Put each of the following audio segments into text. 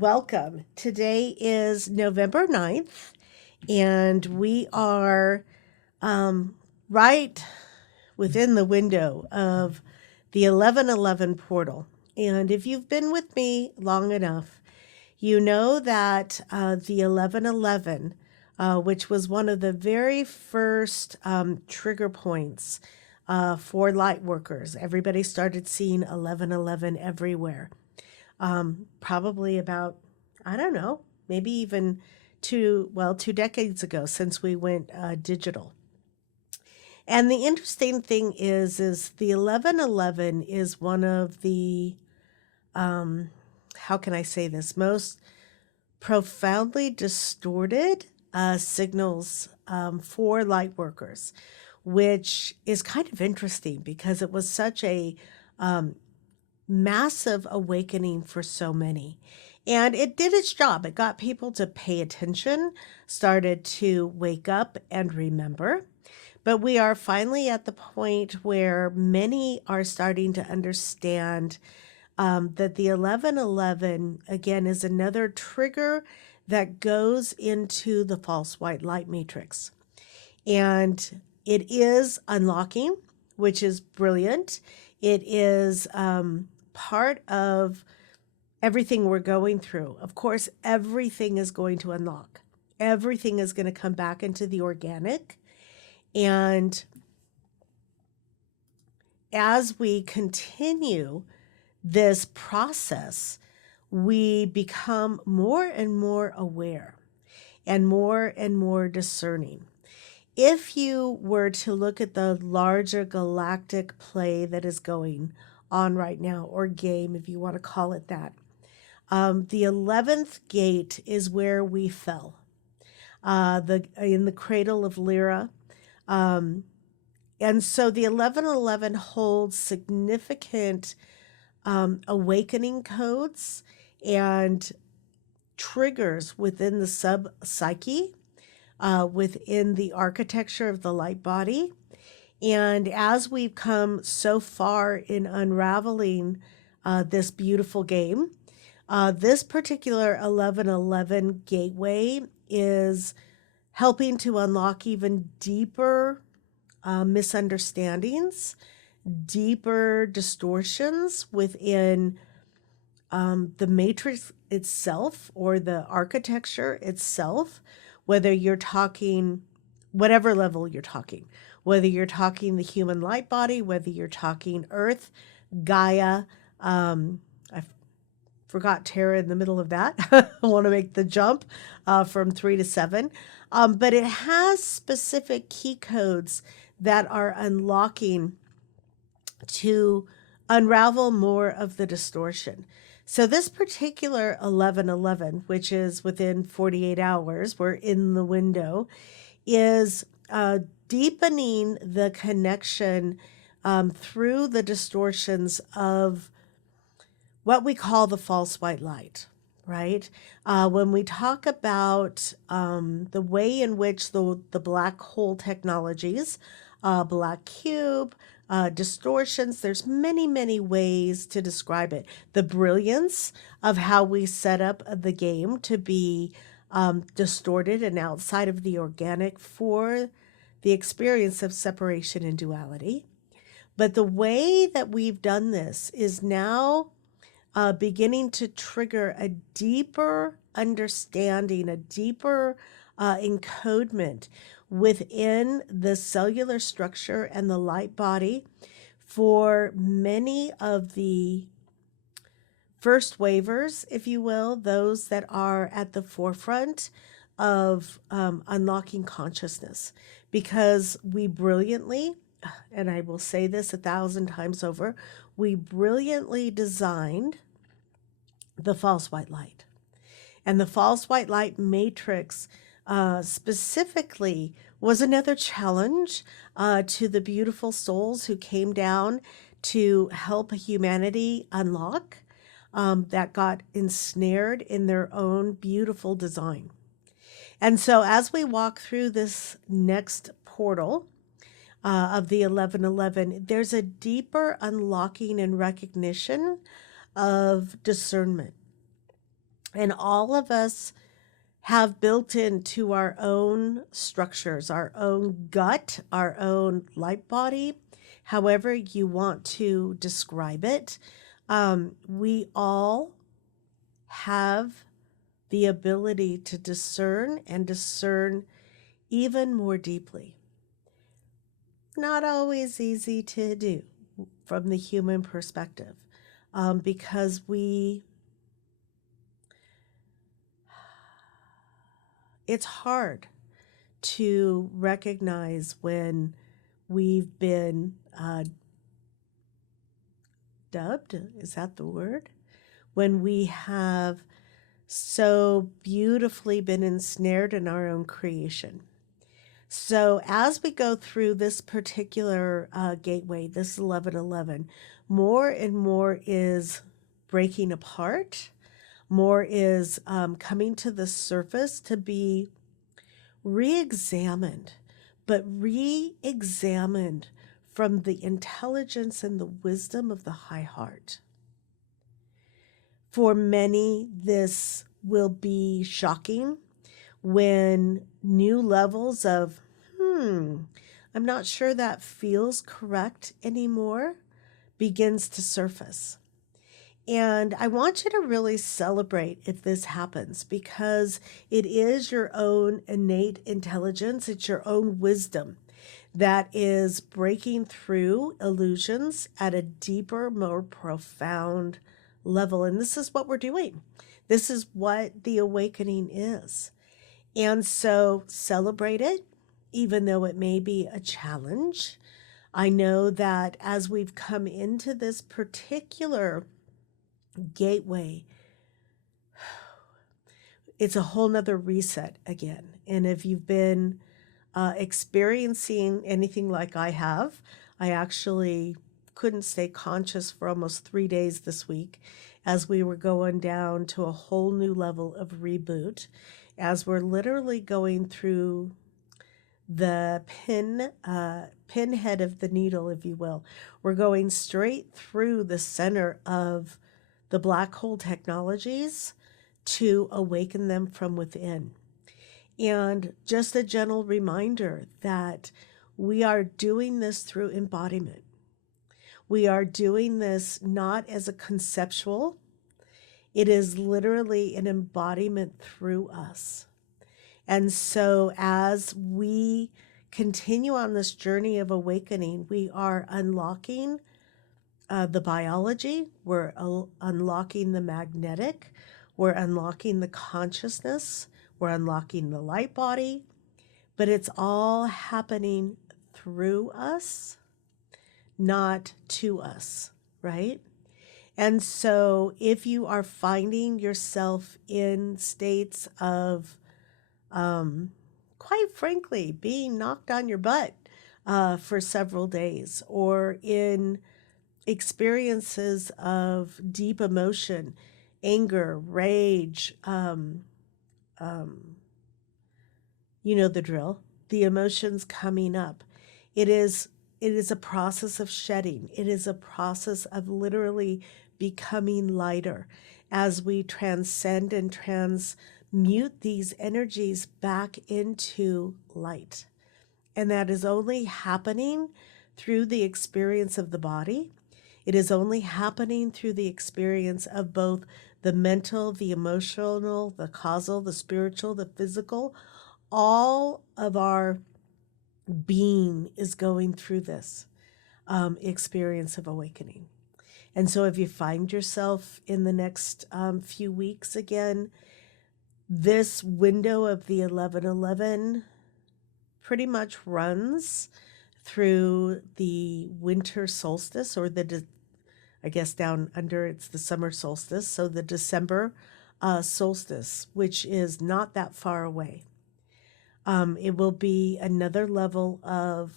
welcome. Today is November 9th, and we are right within the window of the 1111 portal. And if you've been with me long enough, you know that the 1111, which was one of the very first trigger points for light workers, everybody started seeing 1111 everywhere. Probably about, I don't know, maybe even 2 decades ago since we went digital. And the interesting thing is the 1111 is one of the, how can I say this, most profoundly distorted signals for light workers, which is kind of interesting because it was such a massive awakening for so many. And it did its job. It got people to pay attention, started to wake up and remember. But we are finally at the point where many are starting to understand that the 1111, again, is another trigger that goes into the false white light matrix. And it is unlocking, which is brilliant. It is part of everything we're going through. Of course, everything is going to unlock. Everything is going to come back into the organic. And as we continue this process, we become more and more aware and more discerning. If you were to look at the larger galactic play that is going on right now, or game, if you want to call it that, the 11th gate is where we fell, in the cradle of Lyra. And so the 1111 holds significant awakening codes and triggers within the sub-psyche, within the architecture of the light body. And as we've come so far in unraveling this beautiful game, this particular 1111 gateway is helping to unlock even deeper misunderstandings, deeper distortions within the matrix itself or the architecture itself, whether you're talking, whatever level you're talking, whether you're talking the human light body, whether you're talking Earth, Gaia, I forgot Terra in the middle of that. I want to make the jump from 3 to 7. But it has specific key codes that are unlocking to unravel more of the distortion. So this particular 1111, which is within 48 hours, we're in the window, is deepening the connection through the distortions of what we call the false white light, right? When we talk about the way in which the black hole technologies, black cube, distortions, there's many ways to describe it. The brilliance of how we set up the game to be distorted and outside of the organic for the experience of separation and duality. But the way that we've done this is now beginning to trigger a deeper understanding, a deeper encodement within the cellular structure and the light body for many of the first wavers, if you will, those that are at the forefront of unlocking consciousness. Because we brilliantly, and I will say this 1,000 times over, we brilliantly designed the false white light. And the false white light matrix specifically was another challenge to the beautiful souls who came down to help humanity unlock, that got ensnared in their own beautiful design. And so as we walk through this next portal of the 1111, there's a deeper unlocking and recognition of discernment. And all of us have built into our own structures, our own gut, our own light body, however you want to describe it. We all have the ability to discern and discern even more deeply. Not always easy to do from the human perspective, because it's hard to recognize when we've been dubbed, is that the word? When we have so beautifully been ensnared in our own creation. So as we go through this particular gateway, this 1111, more and more is breaking apart, more is coming to the surface to be re-examined, but re-examined from the intelligence and the wisdom of the high heart. For many, this will be shocking when new levels of, I'm not sure that feels correct anymore, begins to surface. And I want you to really celebrate if this happens, because it is your own innate intelligence, it's your own wisdom that is breaking through illusions at a deeper, more profound level. And this is what we're doing. This is what the awakening is. And so celebrate it, even though it may be a challenge. I know that as we've come into this particular gateway, it's a whole nother reset again. And if you've been experiencing anything like I have, I actually couldn't stay conscious for almost 3 days this week as we were going down to a whole new level of reboot, as we're literally going through the pinhead of the needle, if you will. We're going straight through the center of the black hole technologies to awaken them from within. And just a gentle reminder that we are doing this through embodiment. We are doing this not as a conceptual, it is literally an embodiment through us. And so as we continue on this journey of awakening, we are unlocking the biology, we're unlocking the magnetic, we're unlocking the consciousness, we're unlocking the light body, but it's all happening through us, not to us, right? And so if you are finding yourself in states of, quite frankly, being knocked on your butt for several days, or in experiences of deep emotion, anger, rage, you know the drill, the emotions coming up. It is a process of shedding. It is a process of literally becoming lighter as we transcend and transmute these energies back into light. And that is only happening through the experience of the body. It is only happening through the experience of both the mental, the emotional, the causal, the spiritual, the physical. All of our being is going through this experience of awakening. And so if you find yourself in the next few weeks again, this window of the 1111 pretty much runs through the winter solstice, or I guess down under it's the summer solstice, so the December solstice, which is not that far away. It will be another level of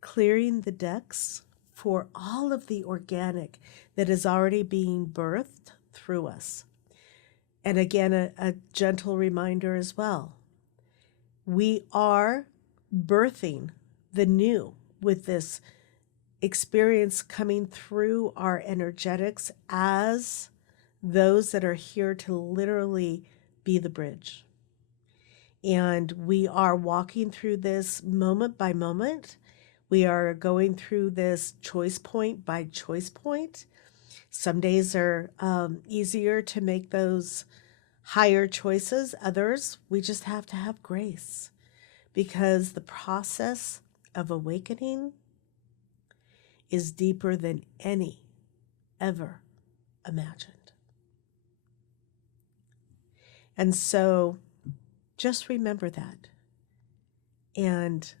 clearing the decks for all of the organic that is already being birthed through us. And again, a gentle reminder as well. We are birthing the new with this experience coming through our energetics as those that are here to literally be the bridge. And we are walking through this moment by moment. We are going through this choice point by choice point. Some days are easier to make those higher choices. Others, we just have to have grace because the process of awakening is deeper than any ever imagined. And so just remember that and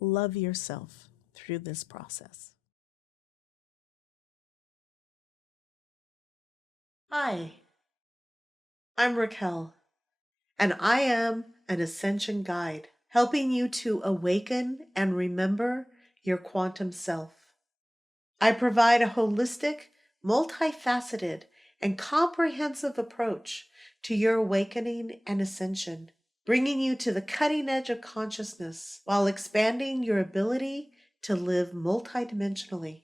love yourself through this process. Hi, I'm Raquel, and I am an ascension guide, helping you to awaken and remember your quantum self. I provide a holistic, multifaceted, and comprehensive approach to your awakening and ascension, bringing you to the cutting edge of consciousness while expanding your ability to live multidimensionally.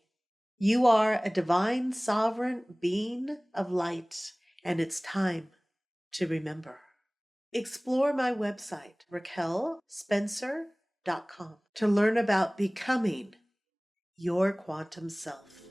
You are a divine, sovereign being of light, and it's time to remember. Explore my website, raquelspencer.com, to learn about becoming your quantum self.